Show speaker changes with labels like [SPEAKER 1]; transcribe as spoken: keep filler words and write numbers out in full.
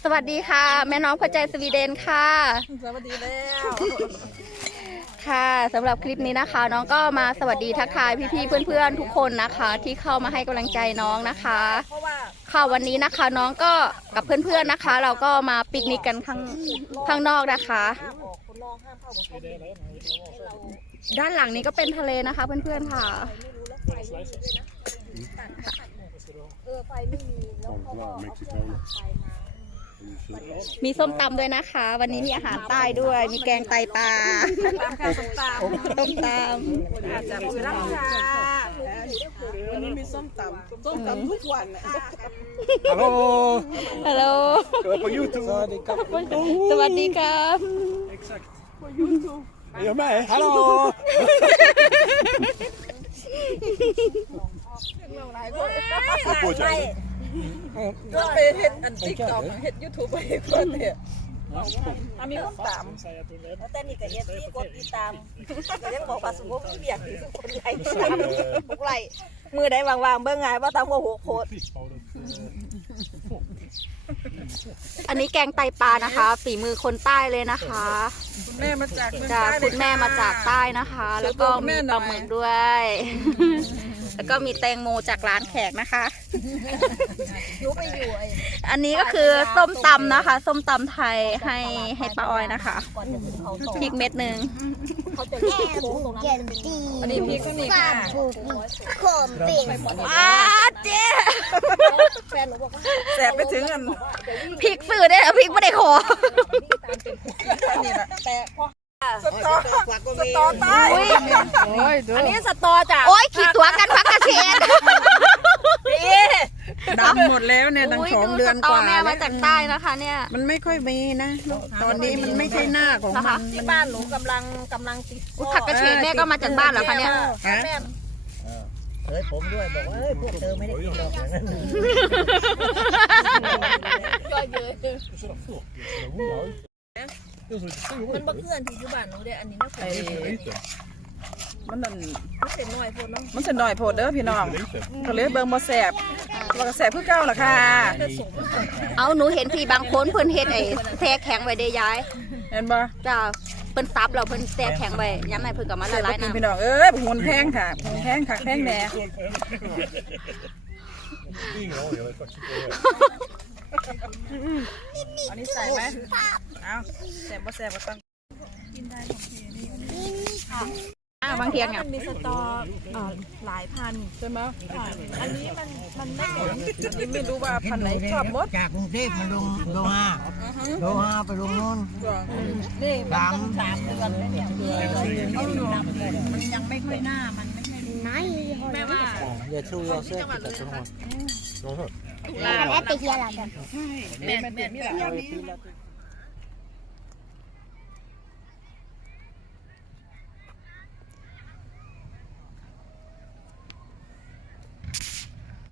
[SPEAKER 1] สวัสดีค่ะแม่น้องพอใจสวีเดนค่ะ
[SPEAKER 2] สวัสดีแล้ว
[SPEAKER 1] ค่ะสำหรับคลิปนี้นะคะ น้องก็มาสวัสดีทักทายพี่ๆเพื่อนๆทุกคนนะคะ ที่เข้ามาให้กำลังใจน้องนะคะค่ะวันนี้นะคะน้องก็กับเพื่อนๆนะคะ เราก็มาปิกนิกกันข้างข้างนอกนะคะด้านหลังนี้ก็เป็นทะเลนะคะเพื่อนๆค่ะมีส้มตำด้วยนะคะ วันนี้มีอาหารใต้ด้วยมีแกงไตปลา
[SPEAKER 2] ส้มตำ
[SPEAKER 1] ส้มตำ
[SPEAKER 2] อาจจะมือรับค่ะวันนี้มีส้มตำส้มตำทุกวัน
[SPEAKER 3] ฮัลโหล
[SPEAKER 1] ฮัลโหล
[SPEAKER 3] på YouTube
[SPEAKER 1] สวัสดีครับสวัสดีครับ
[SPEAKER 3] Exakt på YouTube Jag är med Hallå
[SPEAKER 2] ก็ไปเห็ดอันติ๊กต็อกเห็ดยูทูบไปคนเนี่ยมีคนตามแล้วแต่นี่ก็เอฟซีกดติดตามก็ยังบอกว่าสมมติเบียกที่สุดคนใหญ่ตามพวกไรมือได้วางๆเบื้องไงว่าตามโมโหโคตร
[SPEAKER 1] อันนี้แกงไตปลานะคะฝีมือคนใต้เลยนะคะ
[SPEAKER 2] คุณแม่มาจาก
[SPEAKER 1] จากคุณแม่มาจากใต้นะคะ แล้วก็มีปลาหมึกด้วยแล้วก็มีแตงโมจากร้านแขกนะคะอันนี้ก็คือส้มตำนะคะส้มตำไทยให้ให้ป้าออยนะคะพริกเม็ดหนึ่ง
[SPEAKER 2] อันนี้พริกนี่ค่ะ
[SPEAKER 4] ขมปิ่ง
[SPEAKER 1] อ้าเจ๊
[SPEAKER 2] แสบไปถึงอัน
[SPEAKER 1] พริกสื่อได้เหรอพริกไม่ได้ขอ
[SPEAKER 2] นี่แหละแต่พอสตอสตอใต้อันนี้สตอจาก
[SPEAKER 1] โอ้ยขีดตัวกันพักกระเชน
[SPEAKER 2] ดำหมดแล้วเนี่ยตั้งสองเดือนกว่า
[SPEAKER 1] แม่มาจากใต้นะคะเนี่ย
[SPEAKER 2] มันไม่ค่อยมีนะตอนนี้มันไม่ใช่หน้าของมันที่บ้านหนูกำลังกำลังติด
[SPEAKER 1] ผักกระเชนแม่ก็มาจากบ้านเหรอคะเนี่ย
[SPEAKER 4] เฮ้ยผมด้วยบอกว่าเฮ้ยพวกเธอไม่ได้กินหรอกอย่างนั้น
[SPEAKER 2] มันบ่เพื่อนที่อยู่บ้านหนูเด้ออันนี้นะมันนั่นมันเป็นน้อยโพดเนาะมันเป็นน้อยโพดเด้อพี่น้องก็เลยเบิ่งบ่แซ่บว่าก็แซ่บคือเก่าล่ะค่ะ
[SPEAKER 1] เอาหนูเห็นพี่บางคนเพิ่นเฮ็ดไอ้แช่แข็งไว้ได้ย้าย
[SPEAKER 2] เห็นบ่
[SPEAKER 1] จ้าเพิ่นซับแล้วเพิ่นแช่แข็งไว้ย้ำไหนเพิ่นก็มาละลายน้ำ
[SPEAKER 2] พี่น้องเอ้ยหุ่นแพงค่ะหุ่นแพงค่ะแพงแน่อันนี้ใส่ไหมเอาแซ่บบ่แซ่บบ่ต้องกินได้ของพี่นี่
[SPEAKER 1] อ่าบางเทียงอ่ะ
[SPEAKER 2] มันมีสตอหลายพันใช่ไหมอันนี้มันมันไม่เหมือนอันนี้ไม่รู้ว่าพันไหนชอบมด
[SPEAKER 4] จากกรุงเทพมาลงโลหะโลหะไปลงนู้น
[SPEAKER 2] นี่
[SPEAKER 4] สาม
[SPEAKER 2] สามเดือนเลยเนี่ยมันยังไม่ค่อยหน้ามันไม่ค่อยไม่แม่ว่า
[SPEAKER 4] เดี๋ยวชูเราเสื้อติดตัวหมด
[SPEAKER 2] แม่แม่แม่